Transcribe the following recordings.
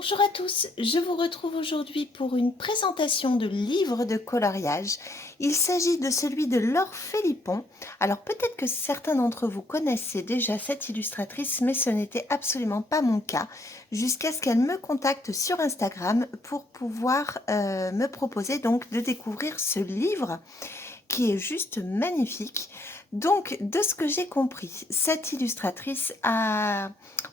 Bonjour à tous, je vous retrouve aujourd'hui pour une présentation de livre de coloriage. Il s'agit de celui de Laure Philippon. Alors peut-être que certains d'entre vous connaissaient déjà cette illustratrice, mais ce n'était absolument pas mon cas, jusqu'à ce qu'elle me contacte sur Instagram pour pouvoir me proposer donc de découvrir ce livre qui est juste magnifique. Donc, de ce que j'ai compris, cette illustratrice a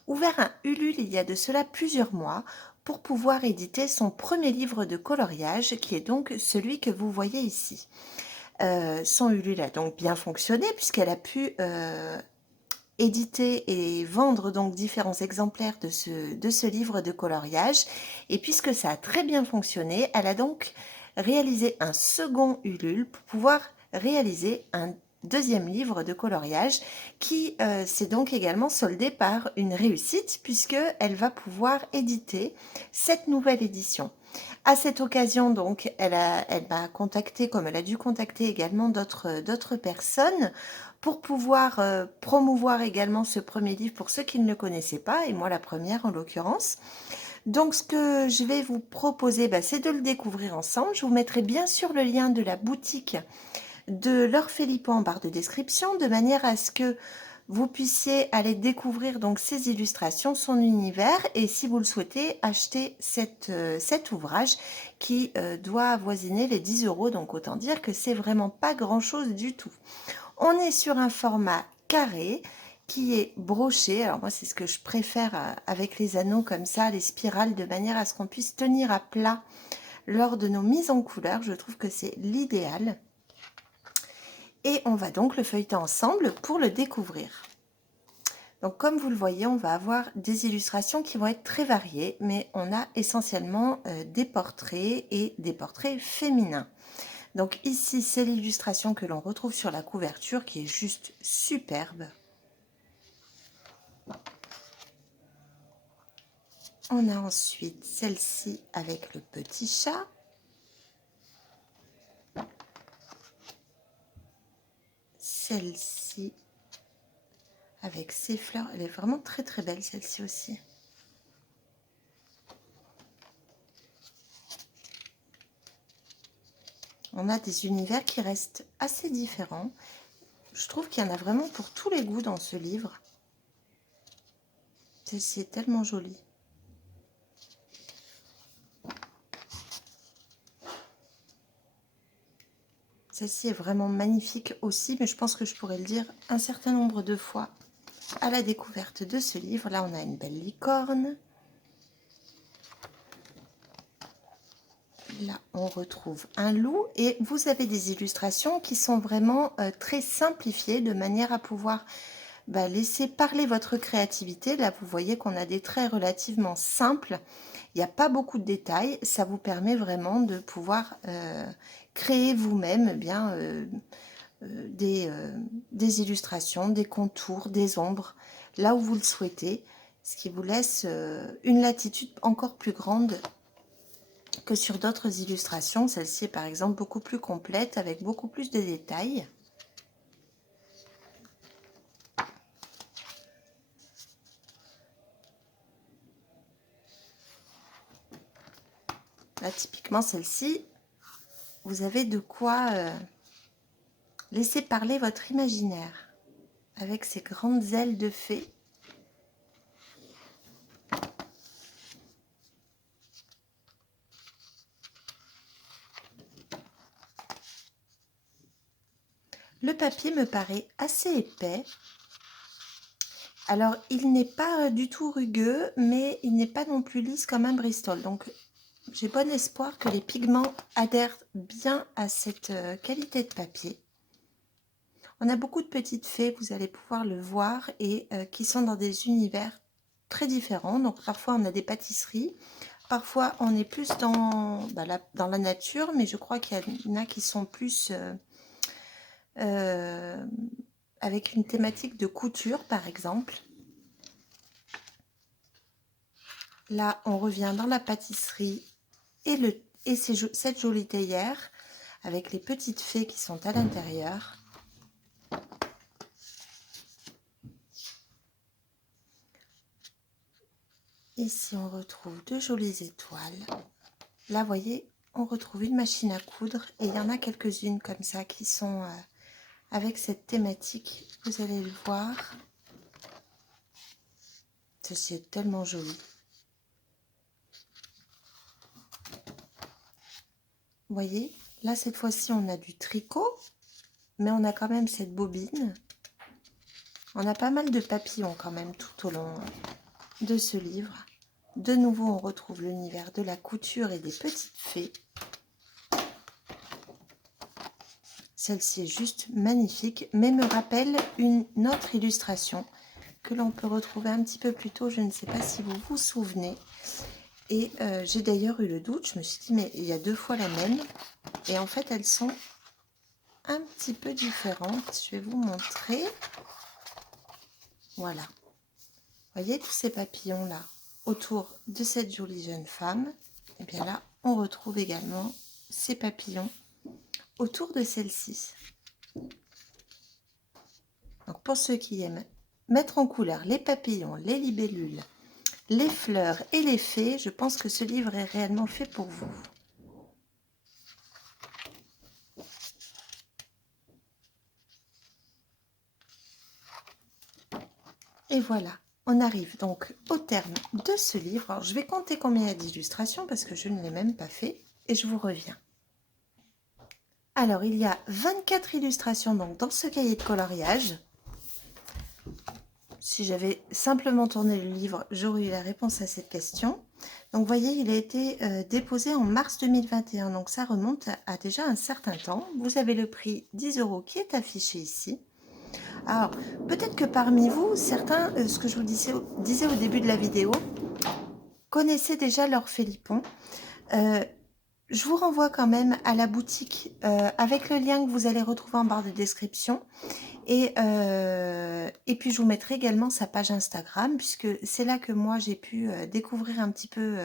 ouvert un Ulule il y a de cela plusieurs mois pour pouvoir éditer son premier livre de coloriage, qui est donc celui que vous voyez ici. Son Ulule a donc bien fonctionné puisqu'elle a pu éditer et vendre donc différents exemplaires de ce livre de coloriage. Et puisque ça a très bien fonctionné, elle a donc réalisé un second Ulule pour pouvoir réaliser un deuxième livre de coloriage qui s'est donc également soldé par une réussite puisque elle va pouvoir éditer cette nouvelle édition. À cette occasion, donc, elle m'a contacté, comme elle a dû contacter également d'autres personnes, pour pouvoir promouvoir également ce premier livre pour ceux qui ne le connaissaient pas, et moi la première en l'occurrence. Donc ce que je vais vous proposer, c'est de le découvrir ensemble. Je vous mettrai bien sûr le lien de la boutique de Laure Philippon en barre de description, de manière à ce que vous puissiez aller découvrir donc ces illustrations, son univers, et si vous le souhaitez, acheter cet ouvrage qui doit avoisiner les 10 €, donc autant dire que c'est vraiment pas grand chose du tout. On est sur un format carré qui est broché. Alors moi, c'est ce que je préfère avec les anneaux comme ça, les spirales, de manière à ce qu'on puisse tenir à plat lors de nos mises en couleur. Je trouve que c'est l'idéal. Et on va donc le feuilleter ensemble pour le découvrir. Donc comme vous le voyez, on va avoir des illustrations qui vont être très variées, mais on a essentiellement des portraits et des portraits féminins. Donc ici, c'est l'illustration que l'on retrouve sur la couverture qui est juste superbe. On a ensuite celle-ci avec le petit chat. Celle-ci avec ses fleurs. Elle est vraiment très très belle celle-ci aussi. On a des univers qui restent assez différents. Je trouve qu'il y en a vraiment pour tous les goûts dans ce livre. Celle-ci est tellement jolie. Celle-ci est vraiment magnifique aussi, mais je pense que je pourrais le dire un certain nombre de fois à la découverte de ce livre. Là, on a une belle licorne. Là, on retrouve un loup et vous avez des illustrations qui sont vraiment très simplifiées de manière à pouvoir laisser parler votre créativité. Là, vous voyez qu'on a des traits relativement simples. Il n'y a pas beaucoup de détails. Ça vous permet vraiment de pouvoir créer vous-même des illustrations, des contours, des ombres, là où vous le souhaitez, ce qui vous laisse une latitude encore plus grande que sur d'autres illustrations. Celle-ci est par exemple beaucoup plus complète avec beaucoup plus de détails. Là typiquement celle-ci, vous avez de quoi laisser parler votre imaginaire avec ces grandes ailes de fée. Le papier me paraît assez épais. Alors, il n'est pas du tout rugueux, mais il n'est pas non plus lisse comme un Bristol. Donc, j'ai bon espoir que les pigments adhèrent bien à cette qualité de papier. On a beaucoup de petites fées, vous allez pouvoir le voir, et qui sont dans des univers très différents. Donc, parfois, on a des pâtisseries. Parfois, on est plus dans la nature, mais je crois qu'il y en a qui sont plus avec une thématique de couture, par exemple. Là, on revient dans la pâtisserie et cette jolie théière avec les petites fées qui sont à l'intérieur. Ici, on retrouve de jolies étoiles. Là, vous voyez, on retrouve une machine à coudre et il y en a quelques-unes comme ça qui sont avec cette thématique. Vous allez le voir. Ceci est tellement joli. Vous voyez, là, cette fois-ci, on a du tricot, mais on a quand même cette bobine. On a pas mal de papillons quand même tout au long de ce livre. De nouveau, on retrouve l'univers de la couture et des petites fées. Celle-ci est juste magnifique, mais me rappelle une autre illustration que l'on peut retrouver un petit peu plus tôt. Je ne sais pas si vous vous souvenez. Et j'ai d'ailleurs eu le doute. Je me suis dit, mais il y a 2 fois la même. Et en fait, elles sont un petit peu différentes. Je vais vous montrer. Voilà. Vous voyez tous ces papillons-là autour de cette jolie jeune femme. Et bien là, on retrouve également ces papillons autour de celle-ci. Donc pour ceux qui aiment mettre en couleur les papillons, les libellules, les fleurs et les fées, je pense que ce livre est réellement fait pour vous. Et voilà, on arrive donc au terme de ce livre. Alors, je vais compter combien il y a d'illustrations parce que je ne l'ai même pas fait et je vous reviens. Alors, il y a 24 illustrations donc, dans ce cahier de coloriage. Si j'avais simplement tourné le livre, j'aurais eu la réponse à cette question. Donc, vous voyez, il a été déposé en mars 2021. Donc, ça remonte à déjà un certain temps. Vous avez le prix 10 € qui est affiché ici. Alors, peut-être que parmi vous, certains, ce que je vous disais au début de la vidéo, connaissaient déjà leur Félipon. Je vous renvoie quand même à la boutique avec le lien que vous allez retrouver en barre de description. Et puis, je vous mettrai également sa page Instagram, puisque c'est là que moi, j'ai pu découvrir un petit peu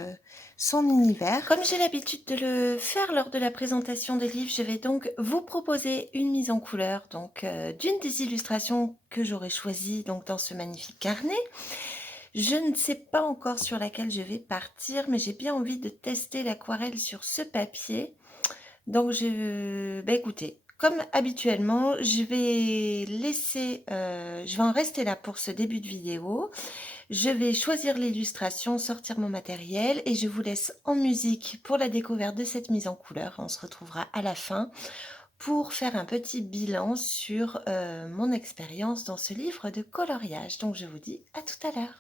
son univers. Comme j'ai l'habitude de le faire lors de la présentation des livres, je vais donc vous proposer une mise en couleur donc d'une des illustrations que j'aurais choisies donc, dans ce magnifique carnet. Je ne sais pas encore sur laquelle je vais partir, mais j'ai bien envie de tester l'aquarelle sur ce papier. Donc, écoutez, comme habituellement, je vais en rester là pour ce début de vidéo. Je vais choisir l'illustration, sortir mon matériel et je vous laisse en musique pour la découverte de cette mise en couleur. On se retrouvera à la fin pour faire un petit bilan sur mon expérience dans ce livre de coloriage. Donc, je vous dis à tout à l'heure.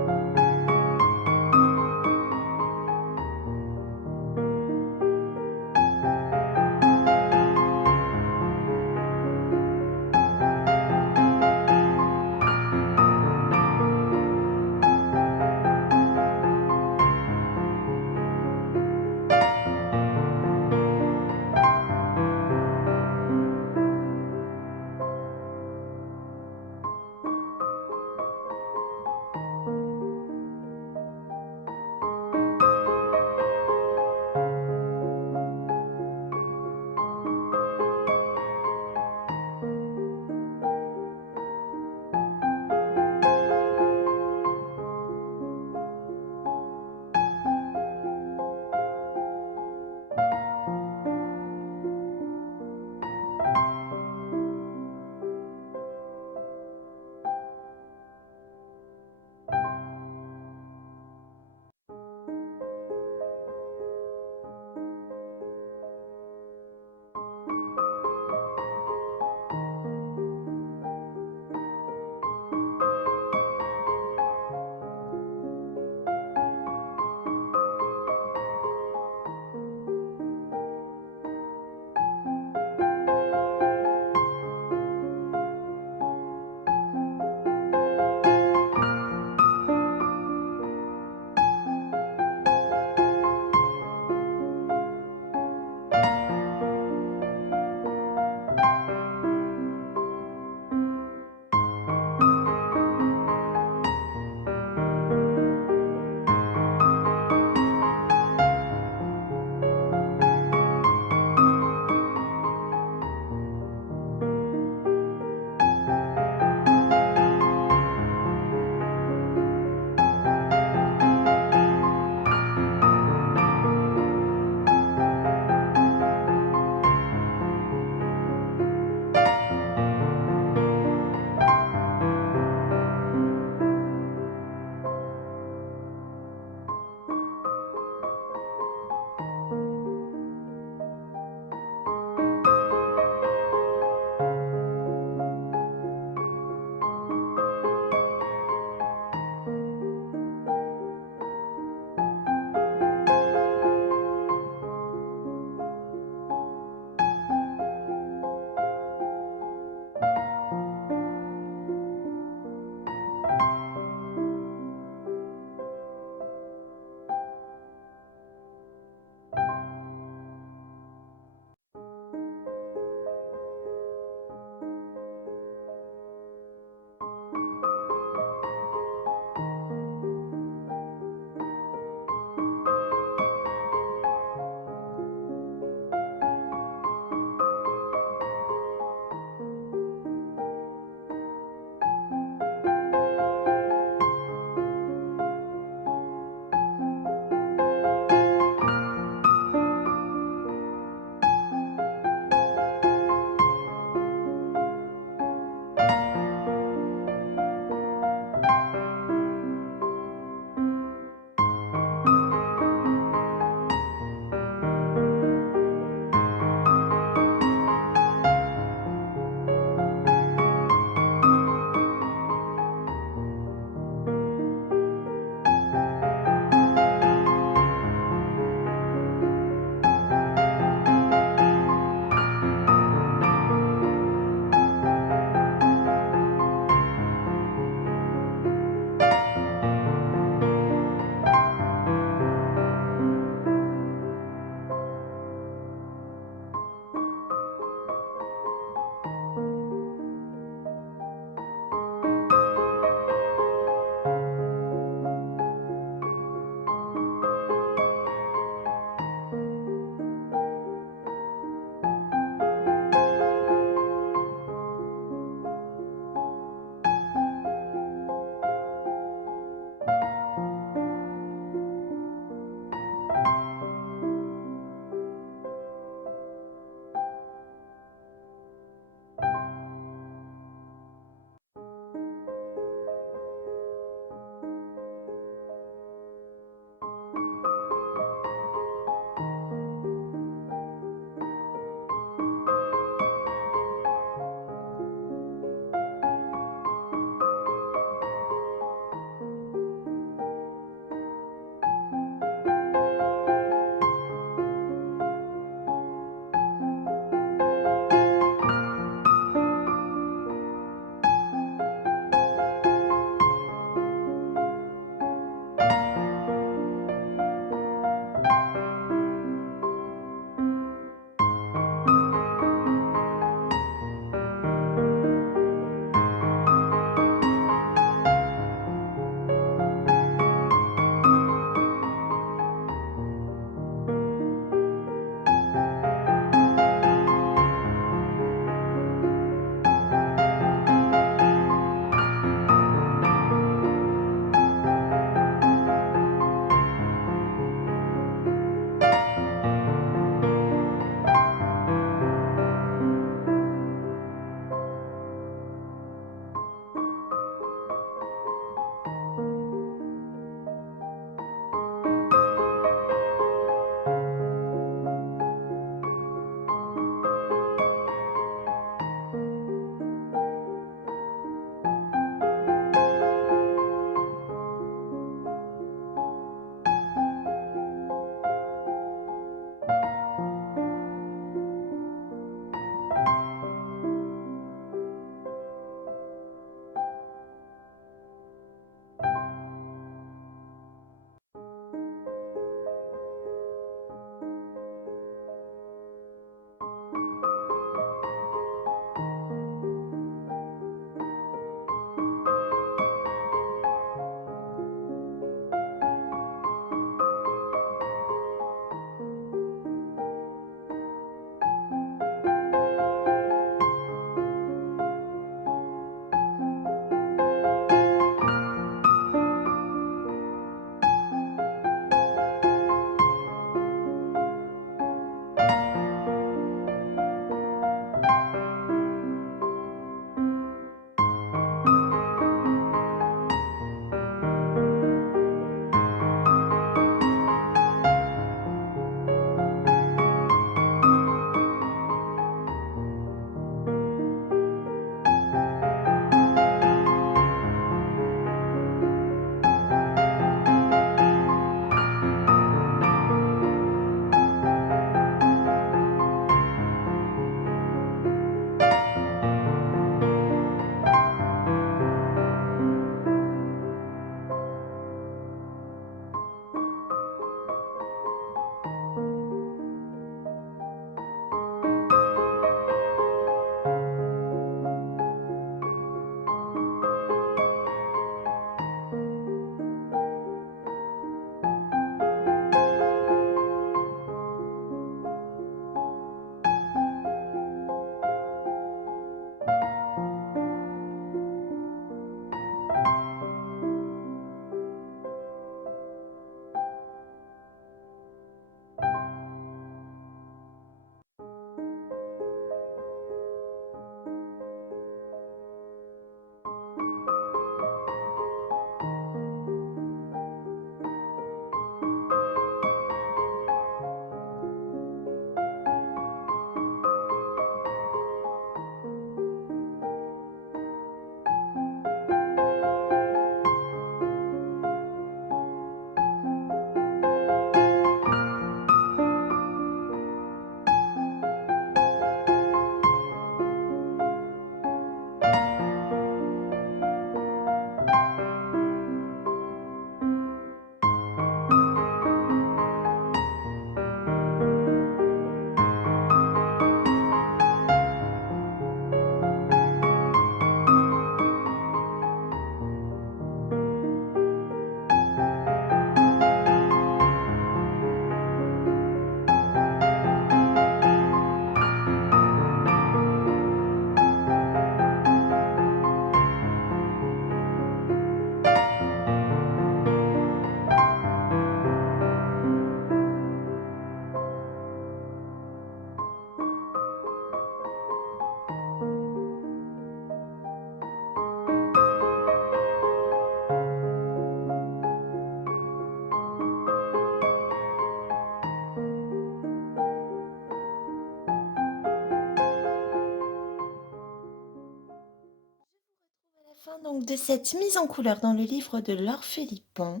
Donc de cette mise en couleur dans le livre de Laure Philippon.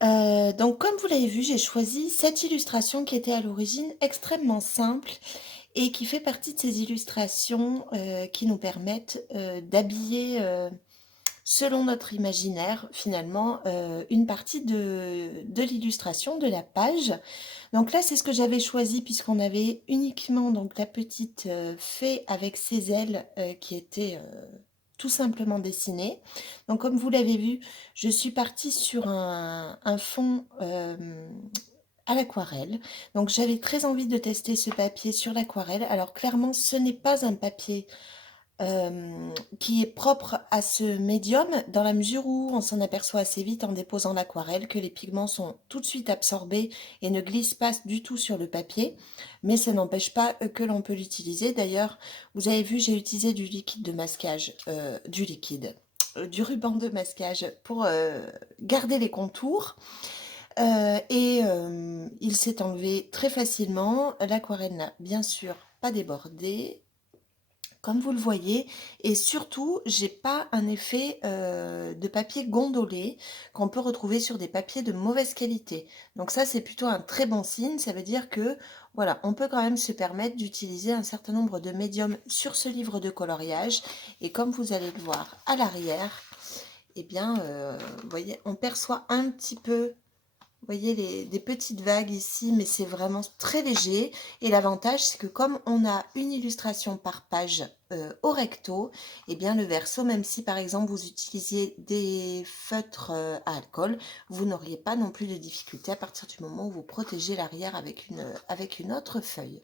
Donc comme vous l'avez vu, j'ai choisi cette illustration qui était à l'origine extrêmement simple et qui fait partie de ces illustrations qui nous permettent d'habiller, selon notre imaginaire, finalement, une partie de l'illustration, de la page. Donc là, c'est ce que j'avais choisi puisqu'on avait uniquement donc la petite fée avec ses ailes qui étaient tout simplement dessinées. Donc comme vous l'avez vu, je suis partie sur un fond à l'aquarelle. Donc j'avais très envie de tester ce papier sur l'aquarelle. Alors clairement, ce n'est pas un papier qui est propre à ce médium dans la mesure où on s'en aperçoit assez vite en déposant l'aquarelle que les pigments sont tout de suite absorbés et ne glissent pas du tout sur le papier, mais ça n'empêche pas que l'on peut l'utiliser. D'ailleurs, vous avez vu, j'ai utilisé du liquide de masquage, du ruban de masquage pour garder les contours. Il s'est enlevé très facilement. L'aquarelle n'a bien sûr pas débordé, comme vous le voyez, et surtout, j'ai pas un effet de papier gondolé qu'on peut retrouver sur des papiers de mauvaise qualité. Donc ça, c'est plutôt un très bon signe. Ça veut dire que, voilà, on peut quand même se permettre d'utiliser un certain nombre de médiums sur ce livre de coloriage. Et comme vous allez le voir à l'arrière, eh bien, vous voyez, on perçoit un petit peu, vous voyez des petites vagues ici, mais c'est vraiment très léger. Et l'avantage, c'est que comme on a une illustration par page au recto, et bien le verso, même si par exemple vous utilisiez des feutres à alcool, vous n'auriez pas non plus de difficulté à partir du moment où vous protégez l'arrière avec une autre feuille.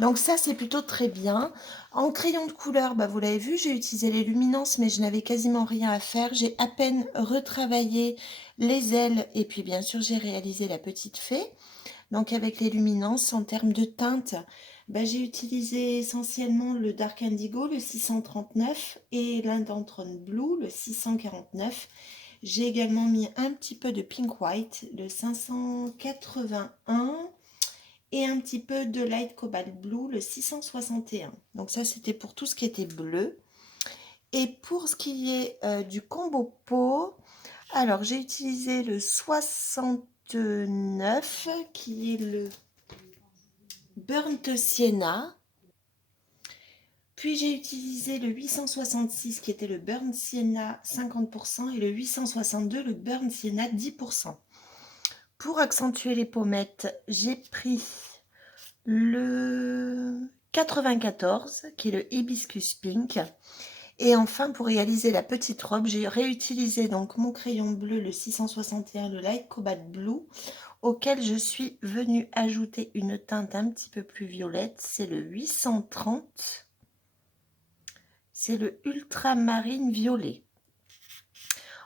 Donc ça, c'est plutôt très bien. En crayon de couleur, bah, vous l'avez vu, j'ai utilisé les luminances, mais je n'avais quasiment rien à faire. J'ai à peine retravaillé les ailes et puis bien sûr, j'ai réalisé la petite fée. Donc avec les luminances, en termes de teinte, bah, j'ai utilisé essentiellement le Dark Indigo, le 639, et l'Indanthrone Blue, le 649. J'ai également mis un petit peu de Pink White, le 581 et un petit peu de Light Cobalt Blue, le 661. Donc ça, c'était pour tout ce qui était bleu. Et pour ce qui est du combo peau, alors j'ai utilisé le 69, qui est le Burnt Sienna. Puis j'ai utilisé le 866, qui était le Burnt Sienna 50%, et le 862, le Burnt Sienna 10%. Pour accentuer les pommettes, j'ai pris le 94, qui est le Hibiscus Pink. Et enfin, pour réaliser la petite robe, j'ai réutilisé donc mon crayon bleu, le 661, le Light Cobalt Blue, auquel je suis venue ajouter une teinte un petit peu plus violette. C'est le 830. C'est le Ultramarine Violet.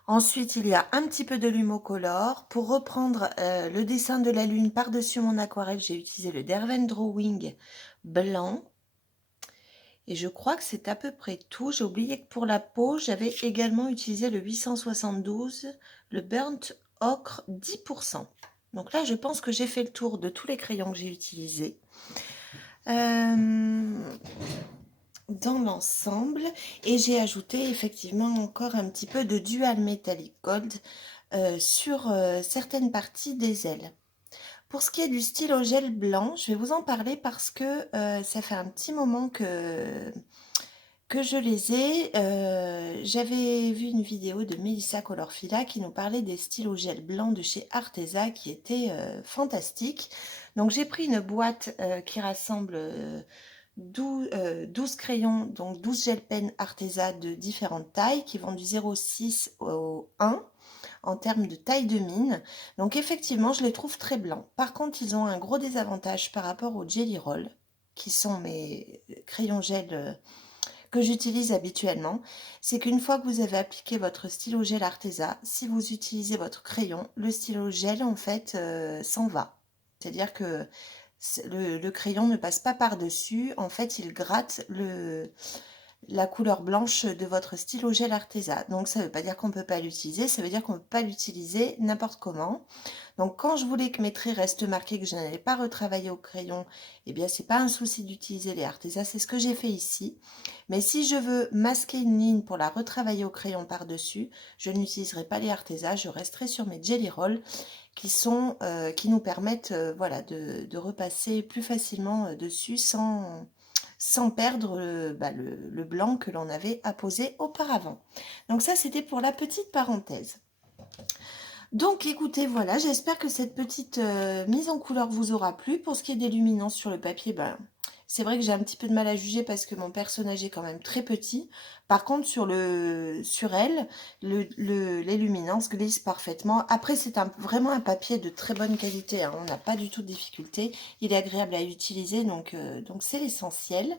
Ensuite, il y a un petit peu de Lumocolor. Pour reprendre le dessin de la lune par-dessus mon aquarelle, j'ai utilisé le Derwent Drawing blanc. Et je crois que c'est à peu près tout. J'ai oublié que pour la peau, j'avais également utilisé le 872, le Burnt Ocre 10%. Donc là, je pense que j'ai fait le tour de tous les crayons que j'ai utilisés. Dans l'ensemble, et j'ai ajouté effectivement encore un petit peu de Dual Metallic Gold sur certaines parties des ailes. Pour ce qui est du stylo gel blanc, je vais vous en parler parce que ça fait un petit moment que je les ai. J'avais vu une vidéo de Melissa Colorfila qui nous parlait des stylos gel blancs de chez Arteza qui étaient fantastiques. Donc j'ai pris une boîte qui rassemble 12 crayons, donc 12 gel pens Arteza de différentes tailles qui vont du 0,6 au 1 en termes de taille de mine. Donc effectivement, je les trouve très blancs. Par contre, ils ont un gros désavantage par rapport aux Jelly Roll, qui sont mes crayons gel que j'utilise habituellement. C'est qu'une fois que vous avez appliqué votre stylo gel Arteza, si vous utilisez votre crayon, le stylo gel en fait s'en va. C'est-à-dire que le crayon ne passe pas par-dessus. En fait, il gratte la couleur blanche de votre stylo gel Arteza. Donc ça ne veut pas dire qu'on ne peut pas l'utiliser, ça veut dire qu'on ne peut pas l'utiliser n'importe comment. Donc quand je voulais que mes traits restent marqués, que je n'allais pas retravailler au crayon, eh bien c'est pas un souci d'utiliser les Arteza, c'est ce que j'ai fait ici. Mais si je veux masquer une ligne pour la retravailler au crayon par-dessus, je n'utiliserai pas les Arteza, je resterai sur mes Jelly Roll qui nous permettent voilà, de repasser plus facilement dessus sans perdre le blanc que l'on avait apposé auparavant. Donc ça, c'était pour la petite parenthèse. Donc écoutez, voilà, j'espère que cette petite mise en couleur vous aura plu. Pour ce qui est des luminances sur le papier, ben, c'est vrai que j'ai un petit peu de mal à juger parce que mon personnage est quand même très petit. Par contre, sur elle, les luminances glissent parfaitement. Après, c'est vraiment un papier de très bonne qualité, hein. On n'a pas du tout de difficulté. Il est agréable à utiliser, donc c'est l'essentiel.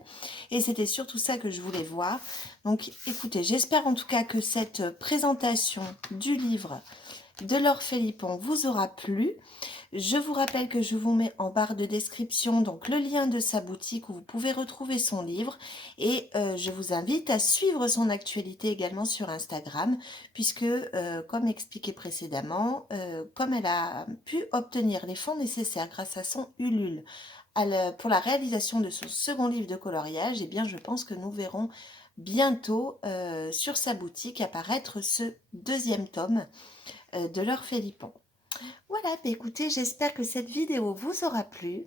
Et c'était surtout ça que je voulais voir. Donc écoutez, j'espère en tout cas que cette présentation du livre de Laure Philippon vous aura plu. Je vous rappelle que je vous mets en barre de description donc le lien de sa boutique où vous pouvez retrouver son livre et je vous invite à suivre son actualité également sur Instagram puisque comme expliqué précédemment, comme elle a pu obtenir les fonds nécessaires grâce à son Ulule pour la réalisation de son second livre de coloriage, et bien je pense que nous verrons bientôt sur sa boutique apparaître ce deuxième tome de Laure Philippon. Voilà, bah écoutez, j'espère que cette vidéo vous aura plu.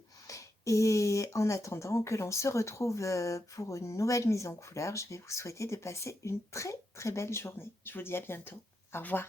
Et en attendant que l'on se retrouve pour une nouvelle mise en couleur, je vais vous souhaiter de passer une très très belle journée. Je vous dis à bientôt. Au revoir.